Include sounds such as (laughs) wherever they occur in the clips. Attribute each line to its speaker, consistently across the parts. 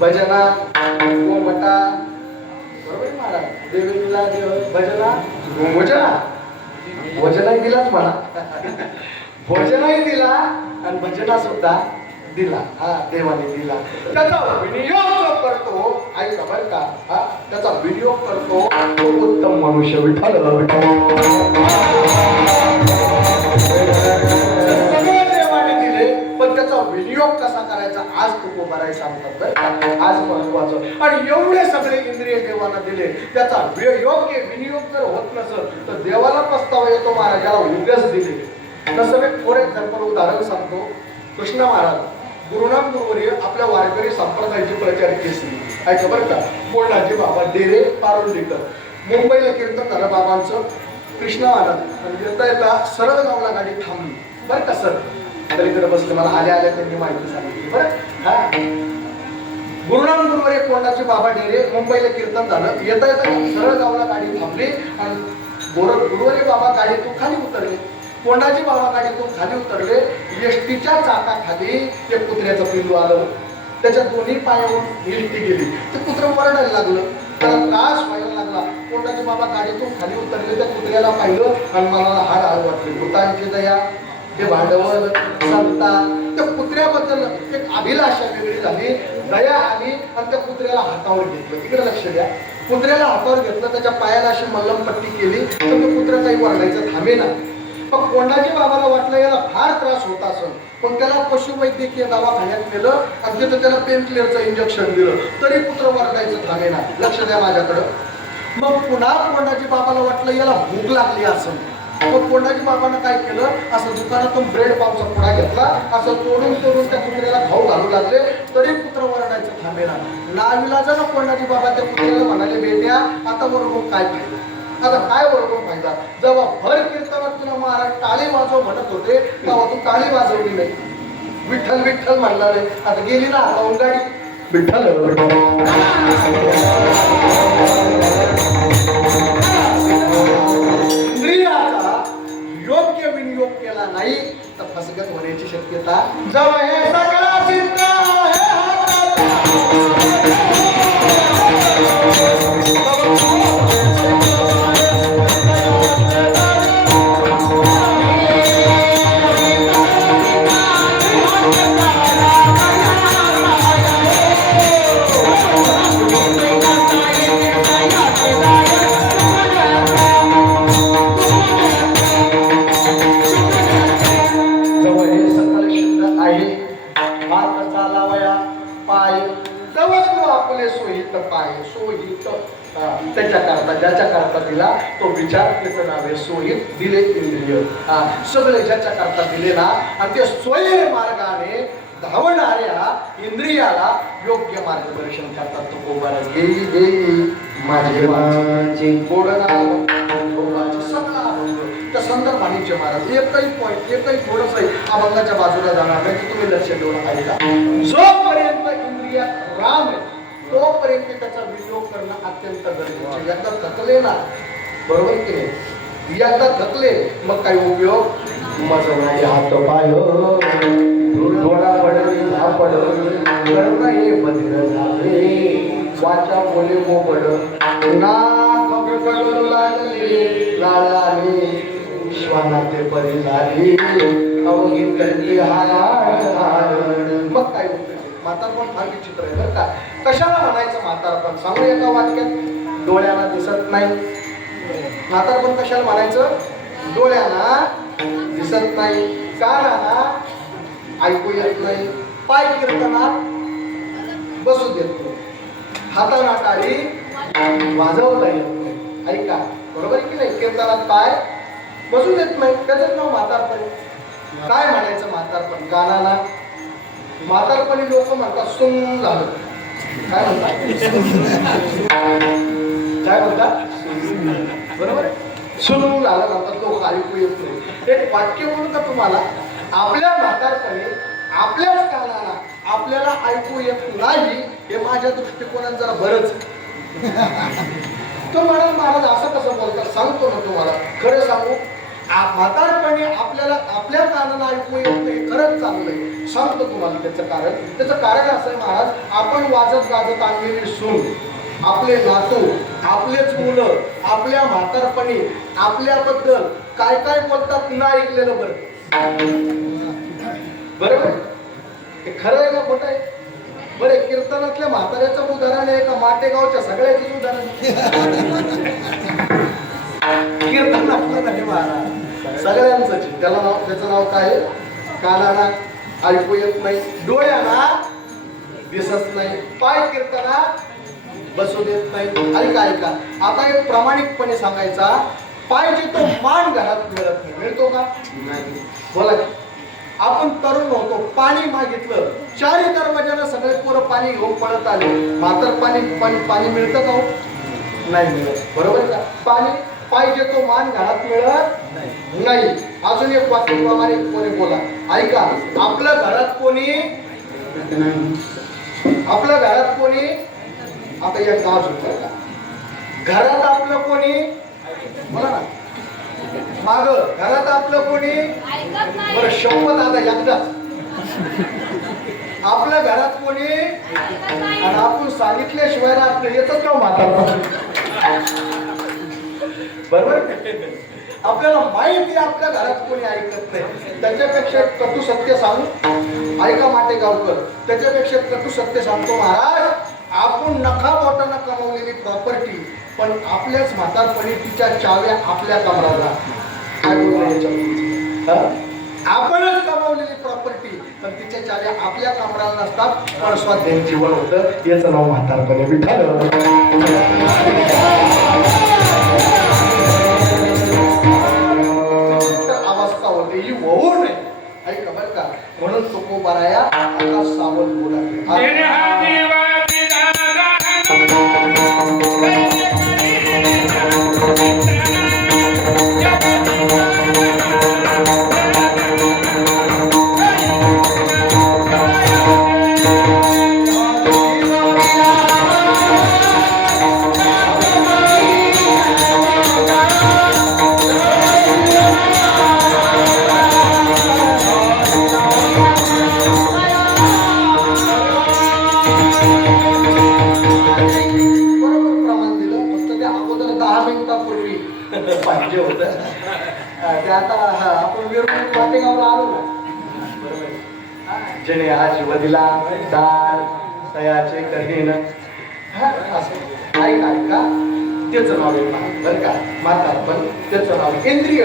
Speaker 1: भजना गोमटा बरोबर महाराज? देवे दिला देव भजना? भोजना. भोजनाही दिलाच म्हणा. भोजनही दिला आणि भजना सुद्धा दिला. हा देवाने दिला. त्याचा विनियोग जो करतो ऐका बरं का हा त्याचा विनियोग करतो तो उत्तम मनुष्य विठ्ठल सगळे विनियोग कसा करायचा आज तू उभाराय सांगतात आज महत्वाचं. आणि एवढे सगळे इंद्रिय देवाला दिले त्याचा योग्य विनियोग जर होत नसेल तर देवाला पस्तावा येतो महाराजाला उद्याच दिले. तसं मी थोडे एक्झाम्पल उदाहरण सांगतो. कृष्ण महाराज गुरुनाम गुरुवर्य आपल्या वारकरी संप्रदायाची प्रचार केसरी. ऐका बरं का. कोणाचे बाबा? डेरे पारुंडीकर मुंबईला कीर्तन झालं बाबांचं कृष्ण महाराज म्हणजे येता येता सरळ गावला गाडी थांबली. बरं का सर? इकडे बसले मला आल्या आल्या त्यांनी माहिती सांगितली. बरं? हा. गुरुनाम एक कोंडाचे बाबा डेरे मुंबईला कीर्तन झालं. येता येता सरळ गावला गाडी थांबली आणि गोर गुरुवारी बाबा गाडीतून खाली उतरले. कोंडाचे बाबा गाडीतून खाली उतरले. एसटीच्या चाकाखाली ते कुत्र्याचं पिल्लू आलं. त्याच्या दोन्ही पायावरून हिलटी गेली. ते कुत्र वरडायला लागलं. त्याला त्रास व्हायला लागला. कोंडाचे बाबा गाडीतून खाली उतरले. त्या कुत्र्याला पाहिलं आणि मला हाड हाड वाटले. भूतांची दया. हे भांडवल संता त्या कुत्र्याबद्दल एक अभिलाषा वेगळी झाली. दया आली आणि त्या कुत्र्याला हातावर घेतलं. तिकडे लक्ष द्या. कुत्र्याला हातावर घेतलं त्याच्या पायाला अशी मल्लमपट्टी केली तर तो कुत्रा काही वाढायचं थांबे ना. मग कोंडाजी बाबाला वाटलं याला फार त्रास होत असं पण त्याला पशुवैद्यकीय दवाखान्यात नेलं आणि तिथं त्याला पेन क्लिअरचं इंजेक्शन दिलं. तरी कुत्र वाढायचं थांबे ना. लक्ष द्या माझ्याकडं. मग पुन्हा कोंडाजी बाबाला वाटलं याला भूक लागली असं मग कोंडाजी बाबानं काय केलं? असं दुकानातून ब्रेड पावचा पुडा घेतला असं तोडून तोडून त्या कुत्र्याला खाऊ घालू लागले. तरी कुत्र वरडायचं थांबेना नाविलाजानं कोंडाजी बाबा त्या कुत्र्याला म्हणाले बेट्या आता बरोबर काय केलं आता काय बरोबर फायदा? जेव्हा भर कीर्तनात तुला महाराज टाळी वाजव म्हणत होते तेव्हा तू टाळी वाजवली नाही. विठ्ठल विठ्ठल म्हणला रे आता गेली ना आता गाडी विठ्ठल केला नाही तर फसगत होण्याची शक्यता. जवळ हे सगळं सिद्ध दिला तो विचार त्याचं नाव आहे दिले इंद्रिय. हा सगळे ज्याच्या करता दिले ना आणि ते सोय मार्गाने धावणाऱ्या इंद्रियाला योग्य मार्गदर्शन करतात. तो गोबारा येई येई माझे माझे गोड त्या संदर्भाने महाराज एकही पॉईंट एकही थोडस अभंगाच्या बाजूला जाणार नाही की तुम्ही लक्ष देऊन ऐका. जोपर्यंत इंद्रिया राम आहे तोपर्यंत त्याचा विनियोग करणं अत्यंत गरजेचं आहे. एकदा थकले ना बरोबर की नाही? एकदा थकले मग काय उपयोग? मजवणारे हात पाय डोळा पडले झापड कर्ण हे बधिर झाले वाचा बोले मोपड नाक पकडू लागले लाळाने विश्वानाथे परी झाली अवघी करती हाड. मग काय उपयोग? म्हातारपण फार विचित्र आहे बरं का? कशाला म्हणायचं म्हातारपण? सांगू एका वाक्यात? डोळ्याला दिसत नाही. म्हातारपण कशाला म्हणायचं? डोळ्याना दिसत नाही कानाला ऐकू येत नाही पाय कीर्तनात बसू देत नाही. हाताला टाळी वाजवता येत नाही. ऐका बरोबर की नाही? कीर्तनात पाय बसू देत नाही त्याचं नाव हो म्हातारपण. काय म्हणायचं म्हातारपण? कानाला? म्हातारपणी लोक म्हणतात सुन झालं. काय म्हणतात काय म्हणतात बरोबर? सुन झालं म्हणतात लोक ऐकू येत नाही. एक वाक्य म्हणून का तुम्हाला? आपल्या म्हातारकडे आपल्याच कानाला आपल्याला ऐकू येत नाही हे माझ्या दृष्टिकोनात जरा बरंच. तो म्हणाल महाराज असं कसं बोलतात? सांगतो ना तुम्हाला. खरं सांगू म्हातारपणे आपल्याला आपल्या कानाला ऐकू येत नाही. खरंच चांगलंय सांगतो तुम्हाला त्याचं कारण. त्याचं कारण असं आहे महाराज आपण वाजत गाजत आणलेली सून. आपले नातू आपलेच मुलं आपल्या म्हातारपणी आपल्याबद्दल काय काय बोलतात ना ऐकलेलं बरं. बरोबर? हे खरं आहे का खोटं आहे? बरे कीर्तनातल्या म्हाताऱ्याचं उदाहरण आहे का माटेगावच्या सगळ्याचं उदाहरण कीर्तन नाही महाराज. सगळ्यांच त्याला नाव त्याचं नाव काय आहे? ऐकू येत नाही. डोळ्याला दिसत नाही. पाय कीर्तनात बसू देत नाही. ऐका ऐका. आता एक प्रामाणिकपणे सांगायचा पाहिजे तो मान घरात मिळत नाही. मिळतो का? नाही. बोला की. आपण तरुण होतो पाणी मागितलं. चारही दरवाजाला सगळे पोरं पाणी घेऊन पळत आले. मात्र पाणी पाणी पाणी मिळतं का हो? नाही मिळत. बरोबर का? पाणी पाहिजे तो मान घरात मिळत नाही. अजून एक वाक्य कोणी बोला. ऐका. आपल्या घरात कोणी? आपल्या घरात कोणी आता एक गाव होतं का? घरात आपलं कोणी? बोला ना. माग घरात आपलं कोणी? बरं शंभर आता एकदाच आपल्या घरात कोणी? आणि आपण सांगितल्याशिवाय आपलं येतच का म्हातारपण बरोबर आपल्याला माहिती आहे आपल्या घरात कोणी ऐकत नाही. त्याच्यापेक्षा कटू सत्य सांगू. ऐका माटे गावकर त्याच्यापेक्षा कटू सत्य सांगतो महाराज. आपण नखा बोटानं कमवलेली प्रॉपर्टी पण आपल्याच म्हातारपणी तिच्या चाव्या आपल्या कमराला आपणच कमवलेली प्रॉपर्टी पण तिच्या चाव्या आपल्या कमराला नसतात पण स्वाध्याय जीवन होतं. याचं नाव म्हातारपणे तर अवस्था होते ही होऊ नये ऐका बरं का म्हणून तो बराया आता सावध बोला.
Speaker 2: तेरे
Speaker 1: जने आज वदिला दिला दार तयाचे कठीण असं. ऐका ऐका त्याचं नाव आहे बरं का? माता पण त्याचं नाव इंद्रिय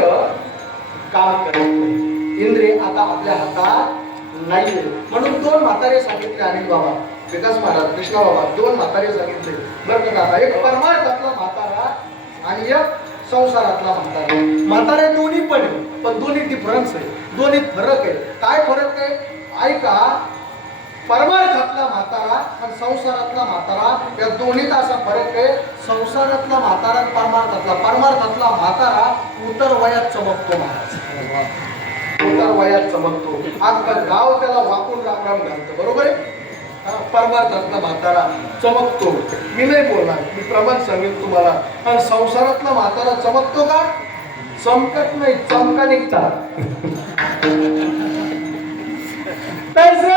Speaker 1: काम करत नाही. इंद्रिय आता आपल्या हातात नाही म्हणून दोन म्हातारे सांगितले अनिल बाबा विकास महाराज कृष्णा बाबा दोन म्हातारे सांगितले. बरं का काका एक परमार्थातला म्हातारा आणि एक संसारातला म्हातारा. म्हातारे दोन्ही पण पण दोन्ही डिफरन्स आहे. दोन्ही फरक आहे. काय फरक आहे? ऐका परमार्थातला म्हातारा आणि संसारातला म्हातारा या दोन्हीत असा फरक आहे संसारातला म्हातारा आणि परमार्थातला. परमार्थातला म्हातारा उतर वयात चमकतो महाराज. उतर वयात चमकतो. आजकाल गाव त्याला वाकून राम राम घालतं बरोबर आहे? परमार्थातला म्हातारा चमकतो. मी नाही बोलणार मी प्रमाण सांगेल तुम्हाला. आणि संसारातला म्हातारा चमकतो का? चमकत नाही चमका निघतात. तसे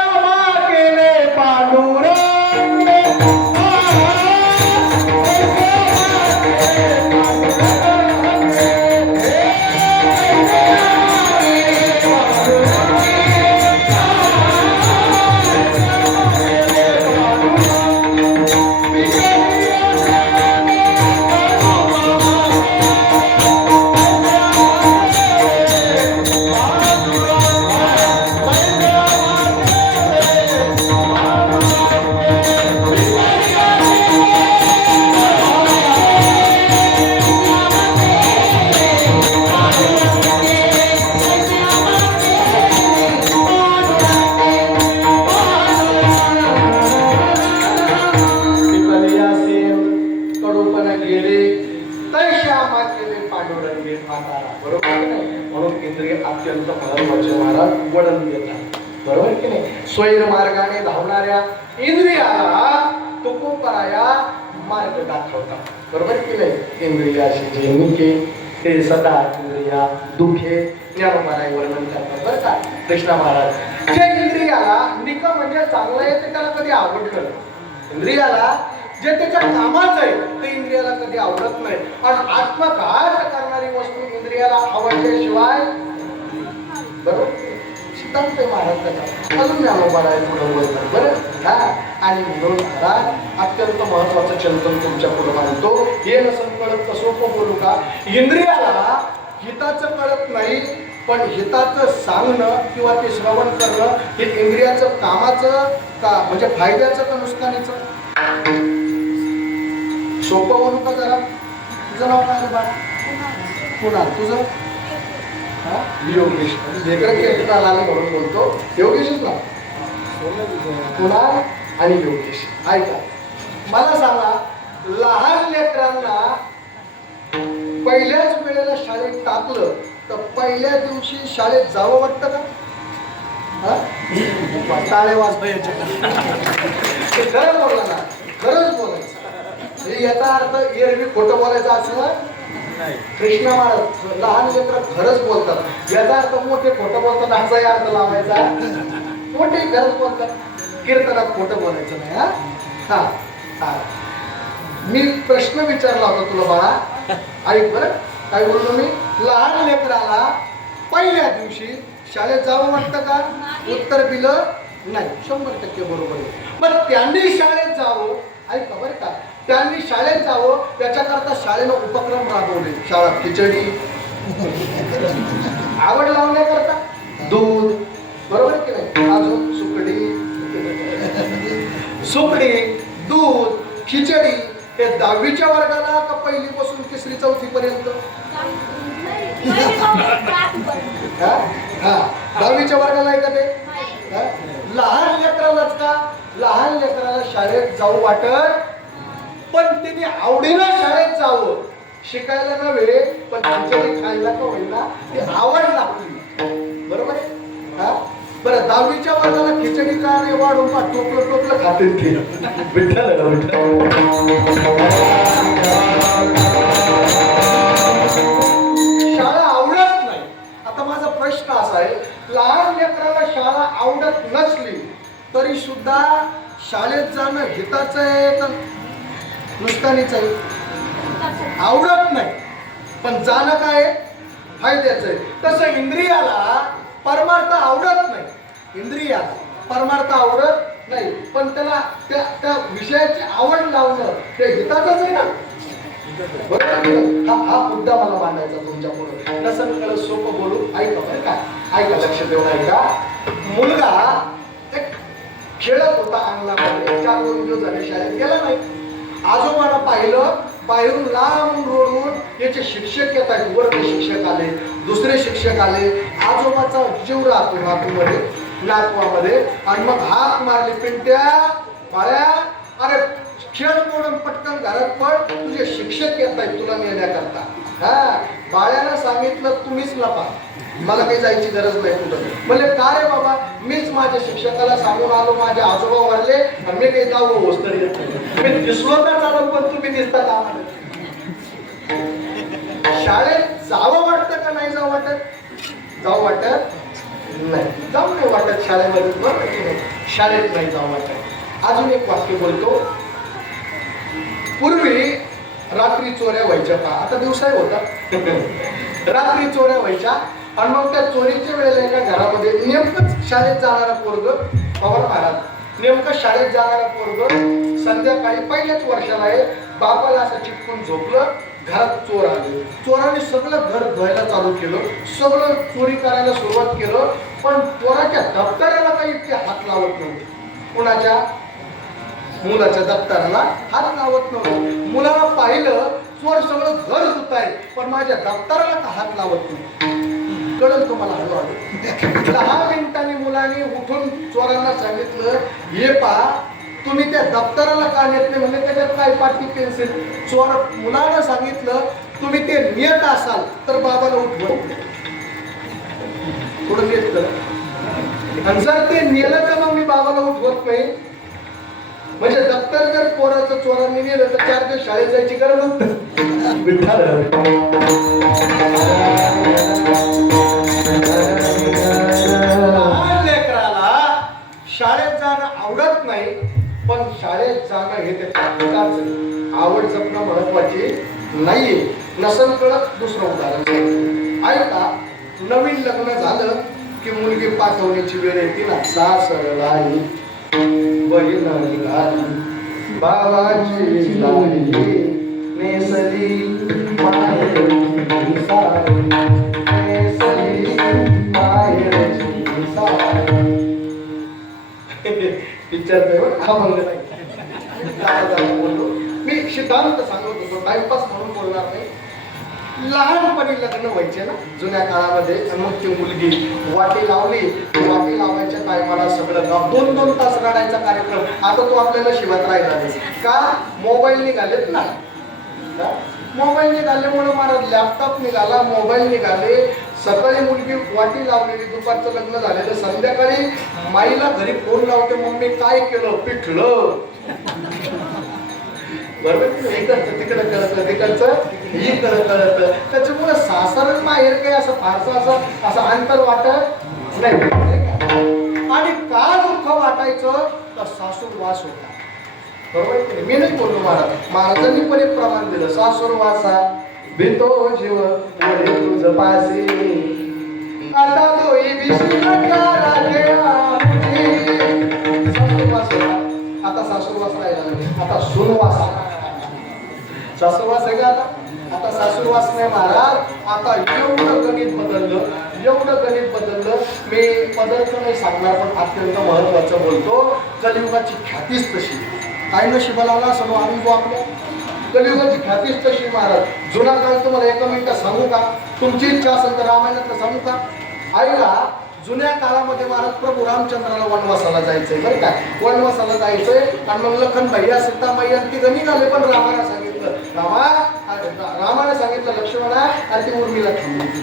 Speaker 1: केले पांडुरंग म्हणून इंद्रिय अत्यंत महत्त्वाचे महाराज वळण देतात बरोबर की नाही? स्वैर मार्गाने धावणाऱ्या इंद्रियाला तुकुंबराया मार्ग दाखवतात. बरोबर की नाही? इंद्रियाशी जे मुके ते सदा इंद्रिया दुखे ज्ञानोबाराय वर्णन करतात बरं का? कृष्णा महाराज त्या इंद्रियाला निक म्हणजे चांगलं आहे ते त्याला कधी आवडलं इंद्रियाला जे त्याच्या कामाचं आहे ते इंद्रियाला कधी आवडत नाही. पण आत्मघात करणारी वस्तू इंद्रियाला आवडल्याशिवाय बरोबर? सिद्धांत महाराज अजून ज्ञानोबा आहे पुढं बोलतात बरं? हा. आणि म्हणून महाराज अत्यंत महत्वाचं चिंतन तुमच्यापुढे मानतो हे नसं कळत कसं बोलू का? इंद्रियाला हिताचं कळत नाही पण हिताचं सांगणं किंवा ते श्रवण करणं हे इंद्रियाचं कामाचं का म्हणजे फायद्याचं का नुकसानीचं? सोपं बोलू का जरा? तुझं नाव काय बाळा पुन्हा तुझं? हा? योगेश. लेकर कीर्तनाला आले म्हणून बोलतो. योगेशच ना कुणाल आणि योगेश. ऐका. मला सांगा लहान लेकरांना पहिल्याच वेळेला शाळेत टाकलं तर पहिल्या दिवशी शाळेत जावं वाटतं का? हा? (laughs) टाळे वाजता याच्या ते (laughs) खरं बोलला ना? खरंच बोलायचं म्हणजे याचा अर्थ एरवी खोटं बोलायचं असलं कृष्ण महाराज लहान लेकर खरंच बोलतात. याचा अर्थ मोठे खोटं बोलतात असाही अर्थ लावायचा. मोठे खरंच बोलतात. कीर्तनात खोटं बोलायचं नाही हा? हा हा मी प्रश्न विचारला होता तुला बाळा. ऐक बरं. काय बोललो मी? लहान लेकराला पहिल्या दिवशी शाळेत जावं वाटतं का? उत्तर दिलं नाही. शंभर टक्के बरोबर आहे. पण त्यांनी शाळेत जावं. ऐका बरं का. त्यांनी शाळेत जावं त्याच्याकरता शाळेनं उपक्रम राबवले. शाळा खिचडी आवड लावण्याकरता दूध बरोबर आहे की नाही? अजून सुकडी. सुकडी दूध खिचडी हे दहावीच्या वर्गाला का पहिली पासून तिसरी चौथी पर्यंत. दहावीच्या वर्गाला आहे का ते? लहान लेकरालाच का? लहान लेकराला शाळेत जाऊ वाटत पण त्यांनी आवडीनं शाळेत जावं. शिकायला नव्हे पण त्यांच्या खायला का होईना ती आवड लागली. बरोबर आहे? हा? बरं दहावीच्या वर्गाला खिचडी का रे वाढून का टोपलं टोपलं खाते विठ्ठल विठ्ठल. शाळा आवडत नाही. आता माझा प्रश्न असा आहे लहान लेकराला शाळा आवडत नसली तरी सुद्धा शाळेत जाणं हिताचं आहे तर नुकसानीचं आहे आवडत नाही. पण जाणं काय फायद्याचं आहे. तसं इंद्रियाला परमार्थ आवडत नाही. इंद्रियाला परमार्थ आवडत नाही. पण त्याला त्या त्या विषयाची आवड लावणं ते हिताचंच आहे ना? हा हा मुद्दा मला मांडायचा तुमच्यापुढे. कसं त्याला सोपं बोलू. ऐका बरं का? ऐका लक्ष देऊन ऐका. मुलगा एक खेळत होता अंगणामध्ये. चार दोन दिवस झाले शाळेत गेला नाही. आजोबांना पाहिलं बाहेरून लांब रोडून याचे शिक्षक येत आहेत वर्ग शिक्षक आले दुसरे शिक्षक आले. आजोबाचा जीव राहतो नातूमध्ये नातवामध्ये. आणि मग हात मारले पिंट्या बाळ्या अरे खेळ मोडून पटकन घरात पड तुझे शिक्षक येत आहेत तुला नेण्याकरता हा. बाळ्यानं सांगितलं तुम्हीच लपा. मला काही जायची गरज नाही कुठं. म्हणजे का रे बाबा? मीच माझ्या शिक्षकाला सांगून आलो माझे आजोबा वाढले आणि मी काही जाऊ होस्तरी मी दिसलो तर चालत पण तुम्ही दिसता का शाळेत जावं वाटतं का नाही जावं वाटत? जाऊ वाटत नाही. जाऊ नाही वाटत शाळेमध्ये बरं की नाही? शाळेत नाही जावं वाटत. अजून एक वाक्य बोलतो. पूर्वी रात्री चोऱ्या व्हायच्या का आता दिवसाही होता. रात्री चोऱ्या व्हायच्या आणि मग त्या चोरीच्या वेळेला एका घरामध्ये नेमकंच शाळेत जाणारा पोरग पवार महाराज. नेमकं शाळेत जाणारा पोरग संध्याकाळी पहिल्याच वर्षाला आहे. बापाला असं चिपकून झोपलं. घरात चोर आले. चोराने सगळं घर धुवायला चालू केलं. सगळं चोरी करायला सुरुवात केलं. पण चोराच्या दप्तराला काही इतके हात लावत नव्हते. कुणाच्या? मुलाच्या दप्तराला हात लावत नव्हतं. मुलाला पाहिलं चोर सगळं घर होत आहे पण माझ्या दप्तराला का हात लावत नाही कळलं तुम्हाला हळूहळू? दहा मिनिटांनी मुलाने उठून चोरांना सांगितलं हे पहा तुम्ही त्या दप्तराला का नेत नाही? म्हणजे त्याच्यात काय पाठी पेन्सिल? चोर मुलानं सांगितलं तुम्ही ते नेत असाल तर बाबाला उठवत थोडं नेत आणि जर ते नेलं तर मग मी बाबाला उठवत नाही. म्हणजे दप्तर जर पोराचं चोरांनी नेलं तर चार दिवस शाळेत जायची गरज (laughs) लेकराला? शाळेत जाणं आवडत नाही पण शाळेत जाणं हे आहे. आवड जपणं महत्वाची नाहीये. नसन कळत दुसरं उदाहरण. ऐका नवीन लग्न झालं की मुलगी पाठवण्याची वेळ येते ना? सासरलाई बहीण निघाली बाबाची लाडकी नेसली माहेरची साडी नेसली माहेरची साडी पिक्चर नाही बोलतो. (laughs) मी सिद्धांत सांगत होतो टाइमपास म्हणून बोलणार नाही लहानपणी लग्न व्हायचे ना जुन्या काळामध्ये. मग ती मुलगी वाटी लावली. वाटी लावायच्या टायमाला सगळं गाव दोन दोन तास रडायचा कार्यक्रम. आता तो आपल्याला शिवात राहिला नाही. का? मोबाईल निघालेत ना. मोबाईल निघाल्यामुळे मला लॅपटॉप निघाला मोबाईल निघाले. सकाळी मुलगी वाटी लावलेली दुपारचं लग्न झालेलं. संध्याकाळी माईला घरी फोन लावते मम्मी काय केलं? पिठलं? बरोबर? की नाही? तिकडं कळतं तिकडचं इकडं त्याच्यामुळे सासर माहेर काही असं फारसं असं असं अंतर वाटत नाही. आणि का दुःख वाटायचं तर सासूर वास होता. बरोबर? मी नाही बोललो महाराज महाराजांनी पण एक प्रमाण दिलं. सासूर वासा भितो जीव वडे तुझ पासे. आता तो होता. आता सासूरवास राहिला आता सुनवासा आला. आहे का आता? आता सासूरवास नाही महाराज आता एवढं गणित बदललं एवढं गणित बदललं मी पदार्थ नाही सांगणार पण अत्यंत महत्वाचं बोलतो कलियुगाची ख्यातीच तशी. काय नशिबाला आला असं हो, अनुभव हो आपल्या कलियुगाची ख्यातीच तशी महाराज. जुना काळ तुम्हाला एका मिनिटात सांगू का? तुमची इच्छा असेल तर रामायणातलं सांगू का? ऐका जुन्या काळामध्ये महाराज प्रभू रामचंद्राला वनवासाला जायचंय बरं का? वनवासाला जायचंय आणि मग लखन भैया सीतामाई आणि ती गणी आले पण रामाला सांगितलं. रामा रामाने सांगितलं लक्ष्मणा आणि ती उर्मिला थांबली.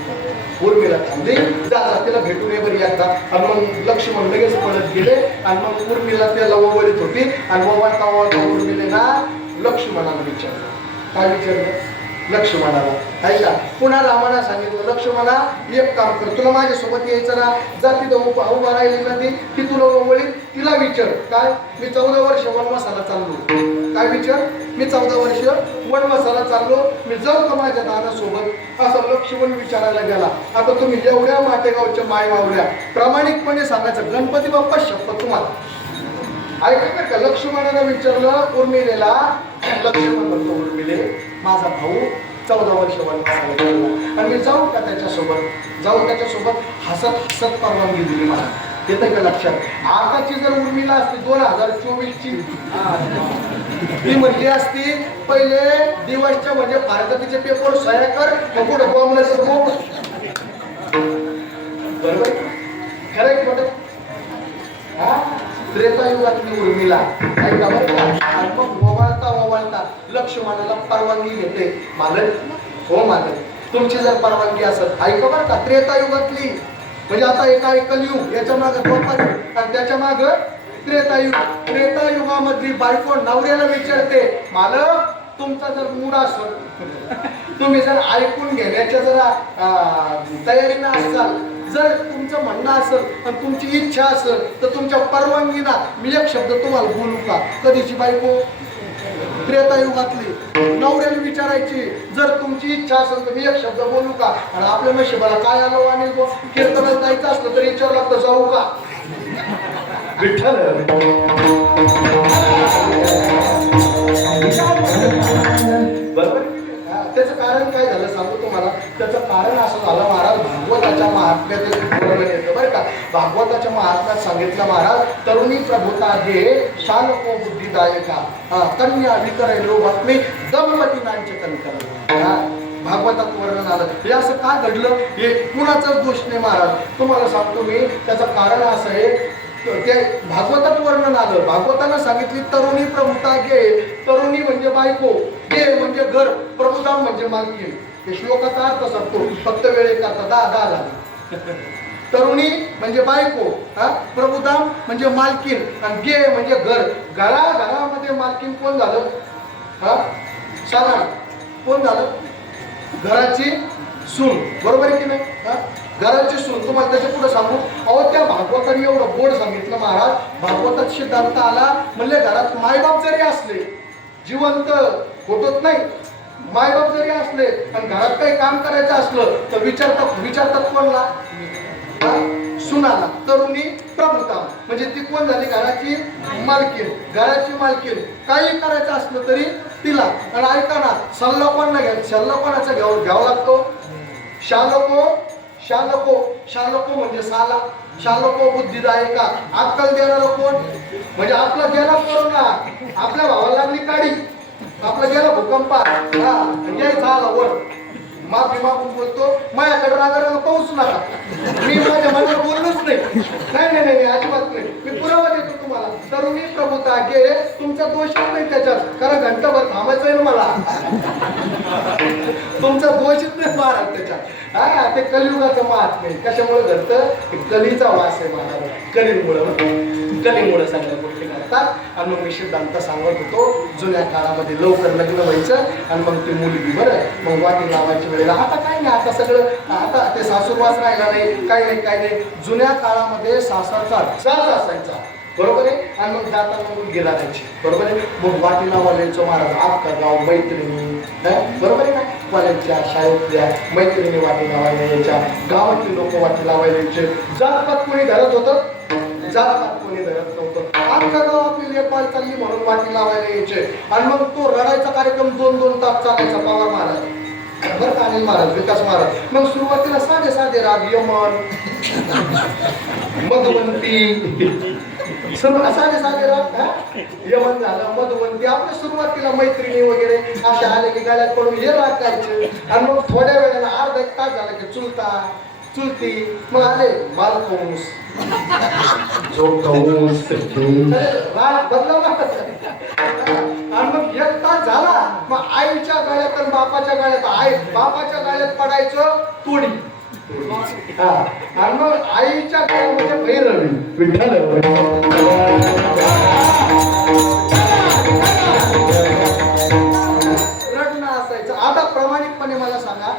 Speaker 1: उर्मिला थांबली. जा तिला भेटून ये बरी एकदा. आणि मग लक्ष्मण लगेच पळत गेले. आणि मग उर्मिला त्याला ओवळीत होती. आणि ओवाळता उर्मिले ना लक्ष्मणाला विचारलं. काय विचारलं? लक्ष्मणाला. ऐका पुन्हा रामाला सांगितलं लक्ष्मणा एक काम कर तुला माझ्यासोबत यायचं ना? जा तिथं उभा उभा राहिली ना ती ती तुला ओवळी तिला विचार. काय? मी चौदा वर्ष वनवासाला चाललो. काय विचार? मी चौदा वर्ष वनवासाला चाललो. मी जाऊ का माझ्या दादासोबत. असं लक्ष्मण विचारायला गेला. आता तुम्ही एवढ्या मातेगावच्या मायवावल्या प्रामाणिकपणे सांगायचं गणपती बाप्पा शपथ तुम्हाला. ऐका का? लक्ष्मणाला विचारलं उर्मिलेला लक्ष्मण म्हणतो उर्मिले माझा भाऊ चौदा वर्ष वनवासाला गेला. आणि मी जाऊ का त्याच्यासोबत जाऊ त्याच्यासोबत हसत हसत परवानगी दिली मला. येतं का लक्षात? आताची जर उर्मिला असती दोन हजार चोवीसची. ती म्हणली असती पहिले दिवसच्या म्हणजे भारताचे पेपर सह्या कर मग कुठं बॉम्बला बॉम्ब बरोबर? खरं कुठं की त्रेता हा? उर्मिला. ऐका बरं का. मग ओवाळता वळता लक्ष्मणाला परवानगी घेते मालक? हो मालक. तुमची जर परवानगी असत ऐका बरं का त्रेता युगातली. म्हणजे आता एका एक याच्या माग द्वापार आणि त्याच्या माग त्रेतायुग त्रेतायुगामधली बायको नवऱ्याला विचारते मालक तुमचा जर मूड असत तुम्ही जर ऐकून घेण्याच्या जरा तयारीनं असाल जर तुमचं म्हणणं असेल आणि तुमची इच्छा असेल तर तुमच्या परवानगीना मी एक शब्द तुम्हाला बोलू का? कधीची बायको? त्रेतायुगातली नवऱ्याला विचारायची जर तुमची इच्छा असेल तर मी एक शब्द बोलू का? आणि आपल्या नशिबाला काय आलं आणि कीर्तनात जायचं असलं तर विचार लागतं जाऊ का? विठ्ठल. बरोबर त्याचं कारण काय झालं सांगू तुम्हाला? त्याचं कारण असं झालं महाराज भागवताच्या महात्म्यात येतं बरं का? भागवताच्या महात्म्यात सांगितलं महाराज तरुणी प्रभुता दे शानको बुद्धिदायका हा, कन्या विकरे बातमी दमपती नांचे कणकर भागवतात वर्णन आलं. हे असं का घडलं? हे कुणाचाच दोष नाही महाराज. तुम्हाला सांगतो मी त्याचं कारण असं आहे ते भागवतात वर्णन आलं. भागवतानं सांगितली तरुणी प्रभुता घे तरुणी म्हणजे बायको. घे म्हणजे घर प्रभुधाम म्हणजे मालकी. हे श्लोकाचा अर्थ सांगतो. फक्त वेळे करता दहा दहा झाले. (laughs) तरुणी म्हणजे बायको हा? प्रभुधाम म्हणजे मालकीन आणि गे म्हणजे घर. घरा घरामध्ये मालकीन कोण झालं? हा? साधारण कोण झालं? घराची सून. बरोबर आहे की नाही? हा? घराची सून. तुम्हाला त्याच्या पुढे सांगू. अहो त्या भागवताने एवढं बोर्ड सांगितलं महाराज. भागवतात सिद्धांत आला. म्हणले घरात मायबाप जरी असले जिवंत होतच नाही. मायबाप जरी असले आणि घरात काही काम करायचं असलं तर विचारतात विचारतात कोणला सुनाला तरुणी प्रभुता म्हणजे ती कोण झाली? घराची मालकीन घराची मालकीन काही करायचं असलं तरी तिला. आणि ऐका ना सल्ला कोणाला घ्या सल्ला कोणाचा घ्यावा घ्यावा लागतो? शालको शालको शालको म्हणजे साला. शालको बुद्धिदायिका अक्कल देणारा कोण? म्हणजे आपला गेला कोरोना. आपल्या भावाला लागली काडी. आपला गेला भूकंप. हा यायचा आला वर. माफी मागून बोलतो माझ्याकडे रागाला पाऊस नका. मी माझ्या मनाला बोललोच नाही. नाही नाही नाही अजिबात नाही. मी पुरावा देतो तुम्हाला. तरुणी प्रभुता गे तुमचा दोष नाही त्याच्यात. कारण घंटाभर थांबायचं आहे ना मला. तुमचा दोषच नाही महाराज त्याच्यात. हा ते कलियुगाचं मात नाही. कशामुळे घडतं? कलीचा वास आहे महाराज. कलीमुळं. कलीमुळं सगळ्या गोष्टी आणि मग मी सिद्धांत सांगत होतो जुन्या काळामध्ये लवकर लग्न व्हायचं आणि मग ती मुलगी बरं मग वाटी लावायची वेळेला आता काय नाही आता सगळं आता ते सासूरवास राहिला नाही काय नाही काय नाही. जुन्या काळामध्ये सासरचा चाच असायचा. बरोबर आहे? आणि मग जाताना मग गेला जायची बरोबर आहे? मग वाटी लावायचं महाराज आपका गाव मैत्रिणी. बरोबर आहे ना कॉलेजच्या शाळेतल्या मैत्रिणी वाटी लावायला यायच्या. गावातली लोक वाटी लावायला यायचे. जातपात कोणी धरत होतं? जातपात कोणी धरत नव्हतं. आमच्या गावातली लेपाल चालली म्हणून वाटी लावायला यायचे. आणि मग तो रडायचा कार्यक्रम दोन दोन तास चालायचा पवार महाराज. बरं का अनिल महाराज विकास महाराज. मग सुरुवातीला साधे साधे राग यमन मधुवंती. सर्व साधे साधे राग यमन झालं मधुवंती. आपल्या सुरुवातीला मैत्रिणी वगैरे असे आले की गाड्यात पडून हे राग करायचे आणि मग थोड्या वेळेला अर्धा एक तास झाला की चुलता. चुलती मग आले बालकोंस झोपकाऊस राग बदलवला आणि मग एक तास झाला मग आईच्या गाड्यात आणि बापाच्या गाड्यात आई बापाच्या गाड्यात पडायचं तोडी आणि मग आईच्या गाड्यामध्ये भैरवी विठ्ठल. रडणं असायचं. आता प्रामाणिकपणे मला सांगा.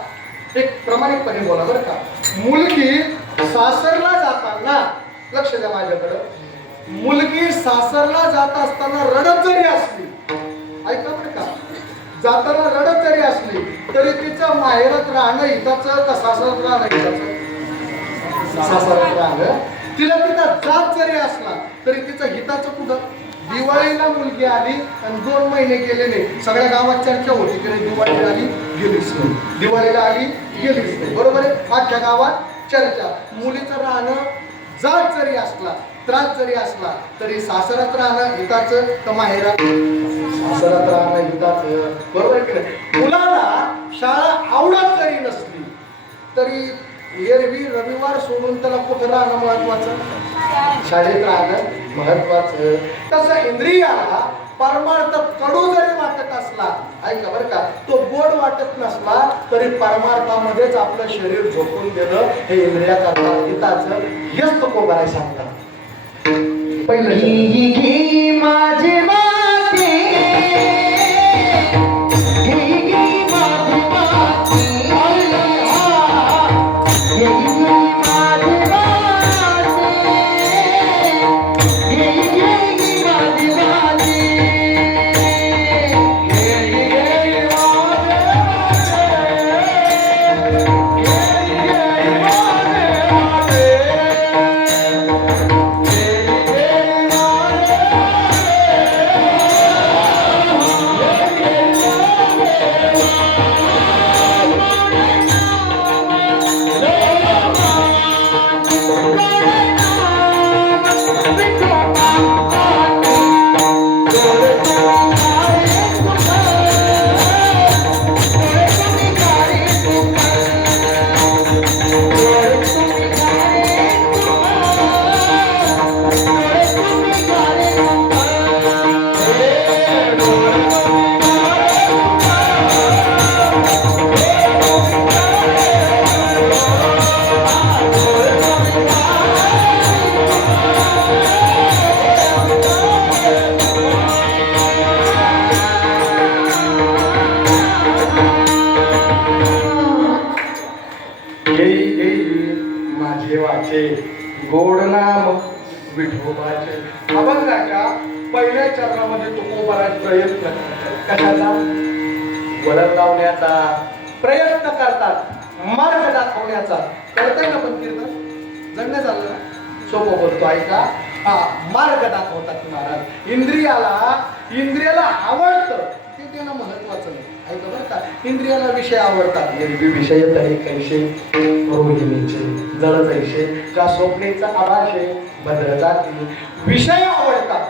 Speaker 1: एक प्रामाणिकपणे बोला बरं का. मुलगी सासरला जाताना लक्ष द्या माझ्याकडं. मुलगी सासरला जात असताना रडत जरी असली ऐका बरं का जाताना रडत जरी असली तरी तिचं माहेरात राहणं हिताचं का सासरात राहणं हिताचं? सासरात राहणं. तिला तिचा जात जरी असला तरी तिचं हिताचं कुठं? दिवाळीला मुलगी आली आणि दोन महिने गेले नाही. सगळ्या गावात चर्चा होती की नाही दिवाळी आली गेलीच नाही. दिवाळीला आली गेलीच नाही. बरोबर आहे? आजच्या गावात चर्चा. मुलीचं राहणं जात जरी असला त्रास जरी असला तरी सासरात राहणं हिताचं तर माहेरात? सासरात राहणं हिताचं. बरोबर आहे की नाही? मुलाला शाळा आवडत जरी नसली तरी एरवी रविवार सोडून त्याला कुठं राहणं महत्वाचं? शाळेत राहणं महत्वाचं. तसं इंद्रियाला परमार्थ कडू जरी वाटत असला ऐका बरं का तो गोड वाटत नसला तरी परमार्थामध्येच आपलं शरीर झोपून देणं हे इंद्रियाकरता हिताचं. हेच तो कोबाला सांगतात. पहिलं
Speaker 3: माझे
Speaker 1: तुकोबाराज प्रयत्न करतात. कशाचा वळण लावण्याचा प्रयत्न करतात मार्ग दाखवण्याचा करताय ना पण कीर्तन जगण्या झालं ना सोपं बोलतो ऐका हा मार्ग दाखवतात महाराज इंद्रियाला इंद्रियाला आवडतं ते त्यांना महत्वाचं नाही ऐका बरं का इंद्रियाला विषय आवडतात निर्वी विषय तरी कैसे रोहिणीचे जड जैसे का स्वप्नेचा आभाष भद्र जाती विषय आवडतात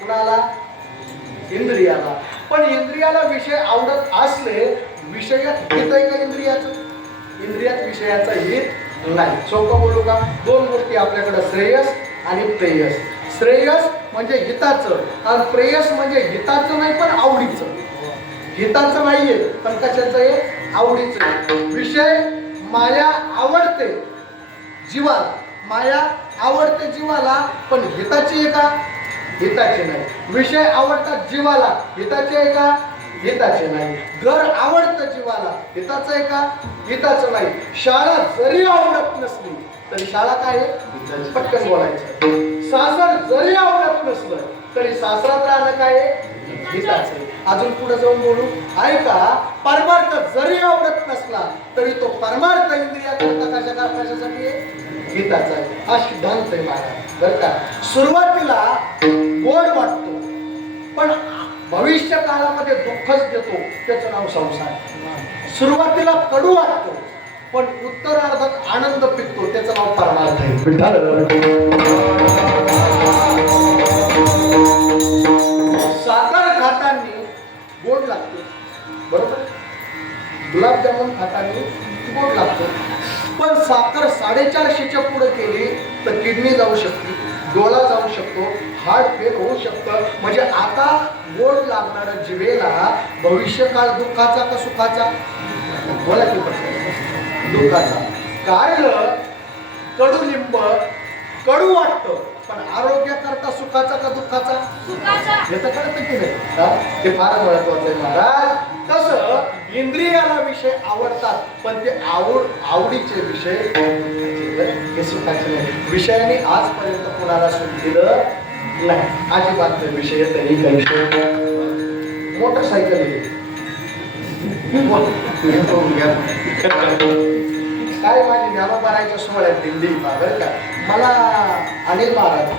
Speaker 1: कुणाला इंद्रियाला. पण इंद्रियाला विषय आवडत असले विषयात हित आहे का इंद्रियाचं? इंद्रियात विषयाचा हित नाही. सोपं बोलू का? दोन गोष्टी आपल्याकडं श्रेयस आणि प्रेयस. श्रेयस म्हणजे हिताचं आणि प्रेयस म्हणजे हिताचं नाही पण आवडीचं. हिताचं नाहीये पण कशाचं आहे? आवडीचं आहे. विषय माया आवडते जीवाला. माया आवडते जीवाला पण हिताची आहे का? हिताची नाही. विषय आवडतात जीवाला हिताचे आहे का? हिताचे नाही. घर आवडतं जीवाला हिताचं आहे का? हिताचं नाही. शाळा जरी आवडत नसली तरी शाळा काय आहे? पटकन बोलायचं. सासर जरी आवडत नसलं तरी सासरात राहणं काय आहे? हिताचं अजून पुढे जाऊन बोलू. ऐका परमार्थ जरी आवडत नसला तरी तो परमार्थ इंद्रिया करता कशा कशासाठी हिताचा आहे. हा सिद्धांत आहे माझा बरं का? सुरुवातीला गोड वाटतो. पण भविष्य काळामध्ये दुःखच देतो त्याचं नाव संसार. सुरुवातीला कडू वाटतो पण उत्तरार्धात आनंद पिकतो त्याचं नाव परमार्थ आहे साखर खातानी गोड लागतो. बरोबर? गुलाबजामुन खातानी गोड लागतो. पण साखर साडेचारशेच्या पुढे केली तर किडनी जाऊ शकते डोळा जाऊ शकतो हार्ट फेल होऊ शकतं. म्हणजे आता गोड लागणाऱ्या जिवेला भविष्यकाळ दुःखाचा का सुखाचा? बोला की. दुःखाचा. कारण कडुलिंब कडू वाटतं पण आरोग्याकरता सुखाचा का दुःखाचा?
Speaker 4: सुखाचा.
Speaker 1: हे तर कळतं की नाही? हे? फार महत्वाचं आहे महाराज. कसं इंद्रियाला विषय आवडतात पण ते आवड आवडीचे विषय हे सुखाचे नाही. विषयाने आजपर्यंत कोणाला सुख दिलं नाही अजिबात विषय तरी काही मोटरसायकल काय माझी ज्ञानोबारायच्या सोहळ्यात दिंडी बरं का? मला अनिल महाराज.